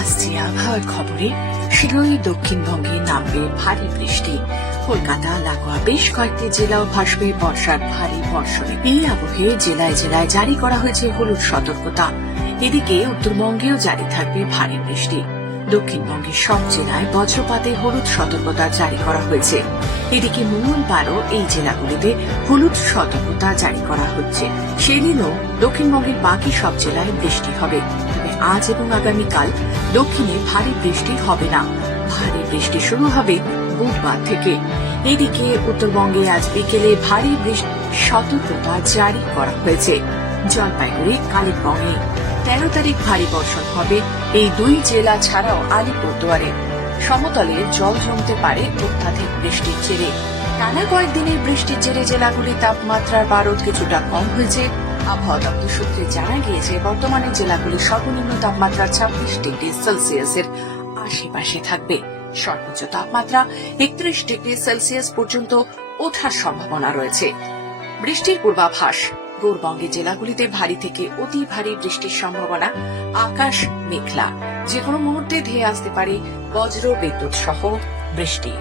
আসছে আবহাওয়ার খবরে, শীঘ্রই দক্ষিণবঙ্গে নামবে ভারী বৃষ্টি। কলকাতা, লাগোয়া বেশ কয়েকটি জেলাও ভাসবে বর্ষার ভারী বর্ষণে। এই আবহে জেলায় জেলায় জারি করা হয়েছে হলুদ সতর্কতা। এদিকে উত্তরবঙ্গেও জারি থাকবে ভারী বৃষ্টি। দক্ষিণবঙ্গের সব জেলায় বজ্রপাতে হলুদ সতর্কতা জারি করা হয়েছে। এদিকে মঙ্গলবারও এই জেলাগুলিতে হলুদ সতর্কতা জারি করা হচ্ছে। সেদিনও দক্ষিণবঙ্গের বাকি সব জেলায় বৃষ্টি হবে। তবে আজ এবং আগামীকাল দক্ষিণে ভারী বৃষ্টি হবে না। ভারী বৃষ্টি শুরু হবে বুধবার থেকে। এদিকে উত্তরবঙ্গে আজ বিকেলে ভারী বৃষ্টি সতর্কতা জারি করা হয়েছে। জলপাইগুড়ি কালিম্পংয়ে তেরো তারিখ ভারী বর্ষণ হবে। এই দুই জেলা ছাড়াও আলিপুরদুয়ারে। সমতলে জল জমতে পারে অত্যাধিক বৃষ্টির জেরে। টানা কয়েকদিনের বৃষ্টির জেরে জেলাগুলির তাপমাত্রার বারদ কিছুটা কম হয়েছে। আবহাওয়া দপ্তর সূত্রে জানা গিয়েছে, বর্তমানে জেলাগুলির সর্বনিম্ন তাপমাত্রা ছাব্বিশ ডিগ্রি সেলসিয়াসের আশেপাশে থাকবে। সর্বোচ্চ তাপমাত্রা একত্রিশ ডিগ্রি সেলসিয়াস পর্যন্ত ওঠার সম্ভাবনা রয়েছে। বৃষ্টির পূর্বাভাস গৌরবঙ্গে জেলাগুলিতে ভারী থেকে অতি ভারী বৃষ্টির সম্ভাবনা, আকাশ মেঘলা। যে কোনো মুহূর্তে ধেয়ে আসতে পারে বজ্র বিদ্যুৎ সহ বৃষ্টি।